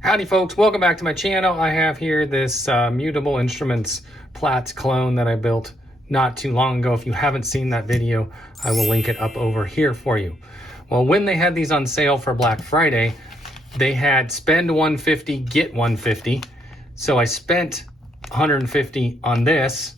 Howdy folks, welcome back to my channel. I have here this Mutable Instruments Plaits clone that I built not too long ago. If you haven't seen that video, I will link it up over here for you. Well, when they had these on sale for Black Friday, they had spend 150, get 150. So I spent 150 on this,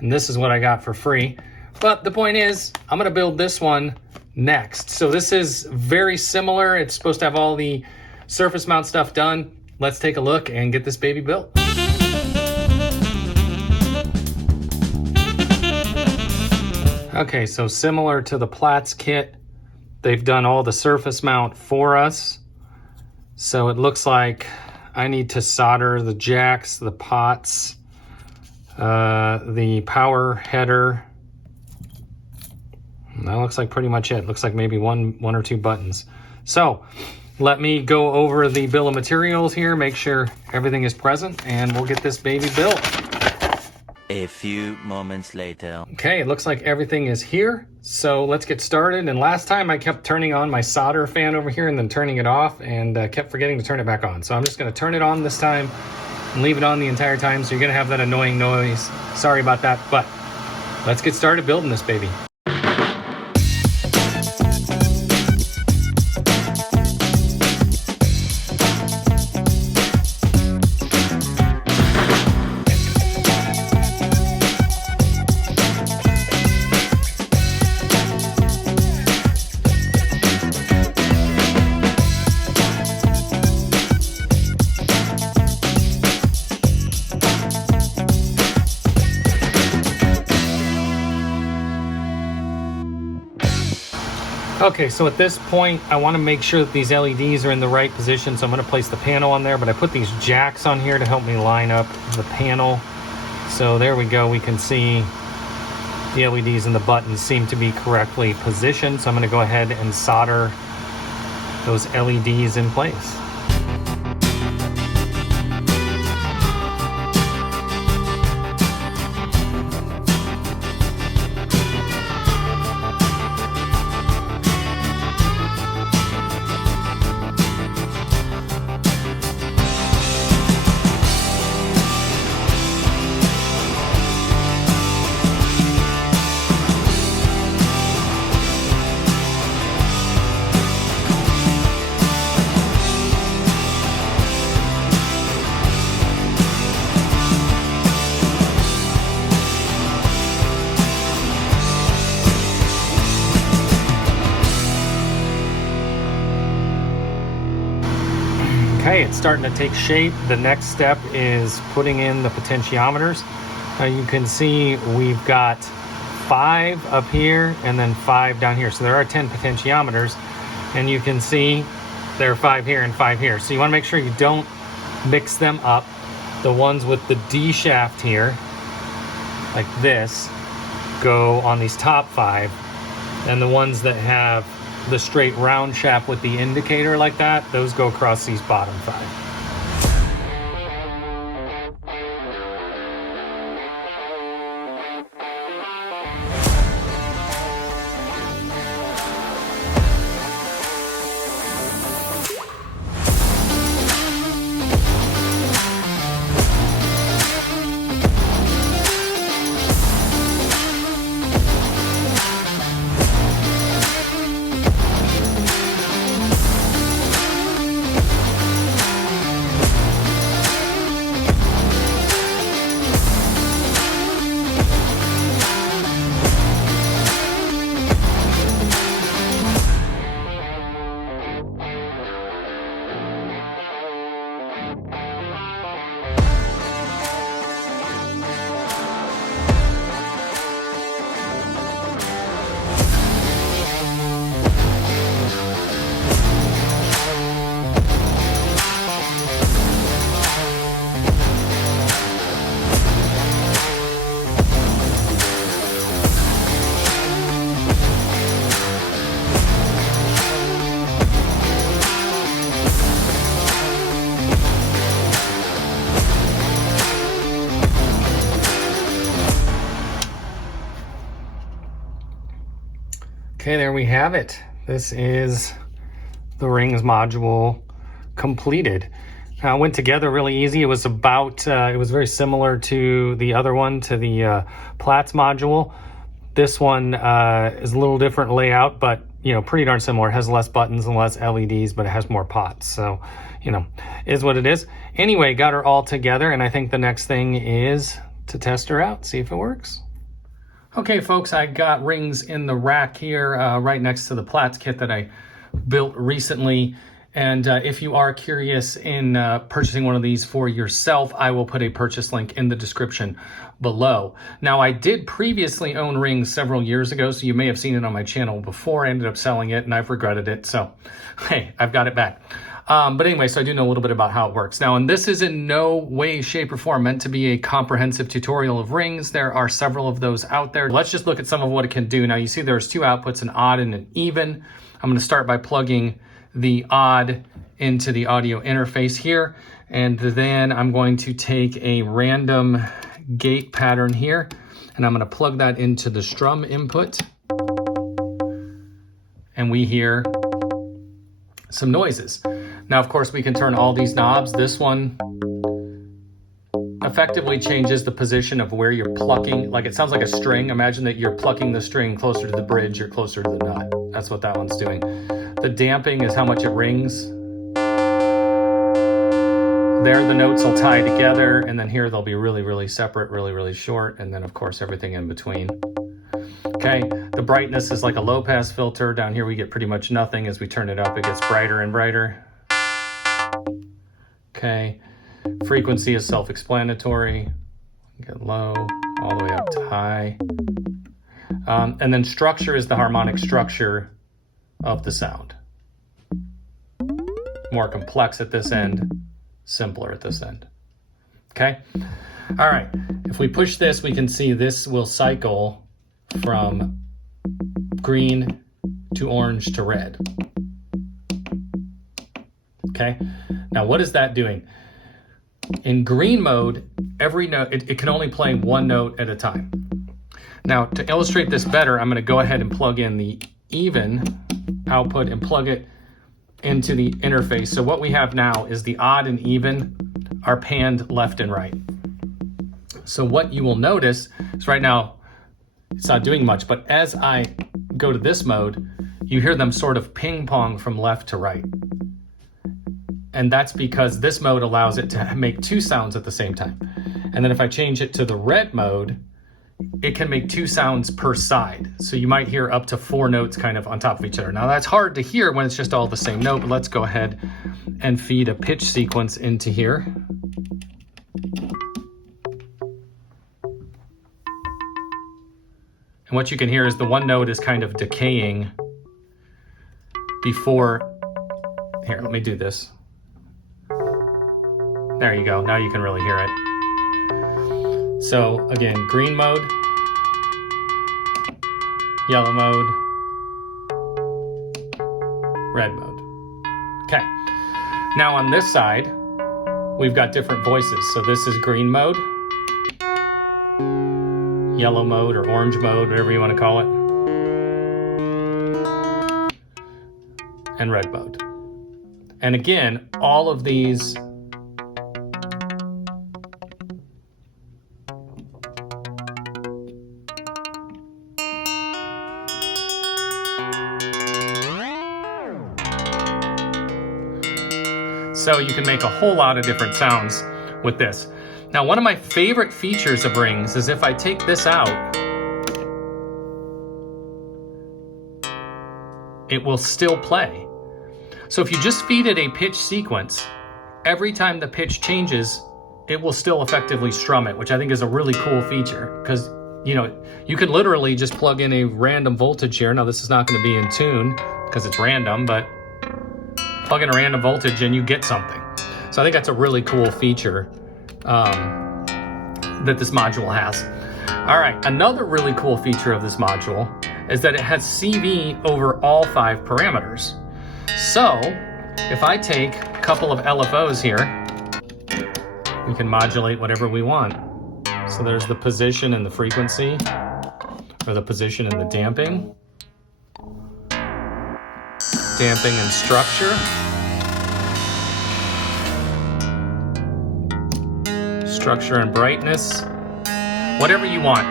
and this is what I got for free. But the point is, I'm gonna build this one next. So this is very similar. It's supposed to have all the surface mount stuff done. Let's take a look and get this baby built. Okay, so similar to the Plaits kit, they've done all the surface mount for us. So it looks like I need to solder the jacks, the pots, the power header. And that looks like pretty much it. Looks like maybe one or two buttons. So let me go over the bill of materials here, make sure everything is present, and we'll get this baby built. A few moments later. Okay, it looks like everything is here. So let's get started. And last time I kept turning on my solder fan over here and then turning it off, and kept forgetting to turn it back on. So I'm just gonna turn it on this time and leave it on the entire time. So you're gonna have that annoying noise. Sorry about that, but let's get started building this baby. Okay, so at this point, I want to make sure that these LEDs are in the right position, so I'm going to place the panel on there, but I put these jacks on here to help me line up the panel. So there we go, we can see the LEDs and the buttons seem to be correctly positioned, so I'm going to go ahead and solder those LEDs in place. Okay, it's starting to take shape. The next step is putting in the potentiometers. You can see we've got 5 up here and then 5 down here. So there are 10 potentiometers, and you can see there are 5 here and 5 here. So you want to make sure you don't mix them up. The ones with the D shaft here, like this, go on these top 5, and the ones that have the straight round shaft with the indicator like that, those go across these bottom 5. Okay, there we have it. This is the rings module completed. Went together really easy. It was about, it was very similar to the other one, to the Plaits module. This one is a little different layout, but pretty darn similar. It has less buttons and less LEDs, but it has more pots. So, is what it is. Anyway, got her all together, and I think the next thing is to test her out, see if it works. Okay, folks, I got rings in the rack here right next to the Plaits kit that I built recently. And if you are curious in purchasing one of these for yourself, I will put a purchase link in the description below. Now, I did previously own rings several years ago, so you may have seen it on my channel before. I ended up selling it, and I've regretted it. So, hey, I've got it back. But anyway, so I do know a little bit about how it works. Now, and this is in no way, shape, or form meant to be a comprehensive tutorial of rings. There are several of those out there. Let's just look at some of what it can do. Now, you see there's two outputs, an odd and an even. I'm going to start by plugging the odd into the audio interface here, and then I'm going to take a random gate pattern here, and I'm going to plug that into the strum input, and we hear some noises. Now, of course, we can turn all these knobs. This one effectively changes the position of where you're plucking. Like, it sounds like a string. Imagine that you're plucking the string closer to the bridge or closer to the nut. That's what that one's doing. The damping is how much it rings. There, the notes will tie together, and then here they'll be really, really separate, really, really short, and then, of course, everything in between. Okay, the brightness is like a low-pass filter. Down here we get pretty much nothing. As we turn it up, it gets brighter and brighter. Okay, frequency is self-explanatory. Get low, all the way up to high. And then structure is the harmonic structure of the sound. More complex at this end, simpler at this end. Okay? All right, if we push this, we can see this will cycle from green to orange to red. Okay? Now, what is that doing? In green mode, every note, it can only play one note at a time. Now, to illustrate this better, I'm going to go ahead and plug in the even output and plug it into the interface. So what we have now is the odd and even are panned left and right. So what you will notice is right now, it's not doing much, but as I go to this mode, you hear them sort of ping pong from left to right. And that's because this mode allows it to make two sounds at the same time. And then if I change it to the red mode, it can make two sounds per side. So you might hear up to 4 notes kind of on top of each other. Now that's hard to hear when it's just all the same note, but let's go ahead and feed a pitch sequence into here. And what you can hear is the one note is kind of decaying before, here, let me do this. There you go, now you can really hear it. So again, green mode, yellow mode, red mode. Okay, now on this side, we've got different voices. So this is green mode, yellow mode or orange mode, whatever you want to call it, and red mode. And again, all of these so you can make a whole lot of different sounds with this. Now, one of my favorite features of rings is if I take this out, it will still play. So if you just feed it a pitch sequence, every time the pitch changes, it will still effectively strum it, which I think is a really cool feature because, you can literally just plug in a random voltage here. Now, this is not going to be in tune because it's random, but plug in a random voltage and you get something. So I think that's a really cool feature that this module has. All right, another really cool feature of this module is that it has CV over all 5 parameters. So if I take a couple of LFOs here, we can modulate whatever we want. So there's the position and the frequency, or the position and the damping and structure. structure and brightness, whatever you want.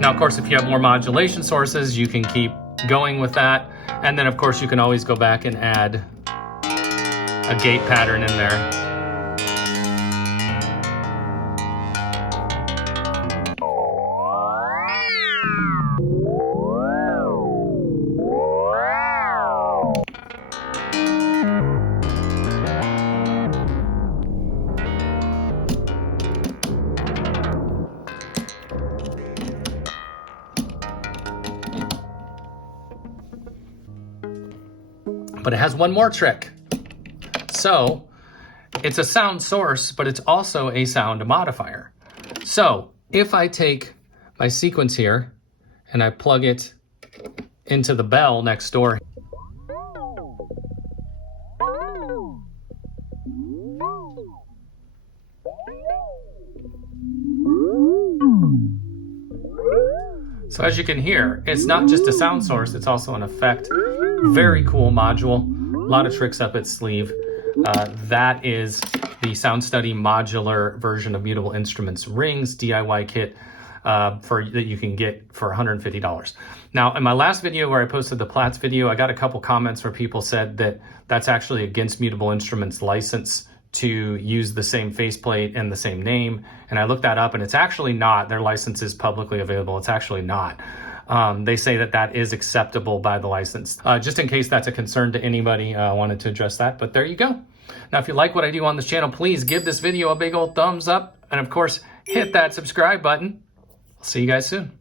Now, of course, if you have more modulation sources, you can keep going with that. And then, of course, you can always go back and add a gate pattern in there. But it has one more trick. So it's a sound source, but it's also a sound modifier. So if I take my sequence here and I plug it into the bell next door, so as you can hear, it's not just a sound source, it's also an effect. Very cool module, a lot of tricks up its sleeve. That is the Sound Study Modular version of Mutable Instruments Rings DIY kit that you can get for $150. Now, in my last video where I posted the Plaits video, I got a couple comments where people said that that's actually against Mutable Instruments license to use the same faceplate and the same name. And I looked that up and it's actually not. Their license is publicly available. It's actually not. They say that that is acceptable by the license. Just in case that's a concern to anybody, I wanted to address that, but there you go. Now, if you like what I do on this channel, please give this video a big old thumbs up. And of course, hit that subscribe button. I'll see you guys soon.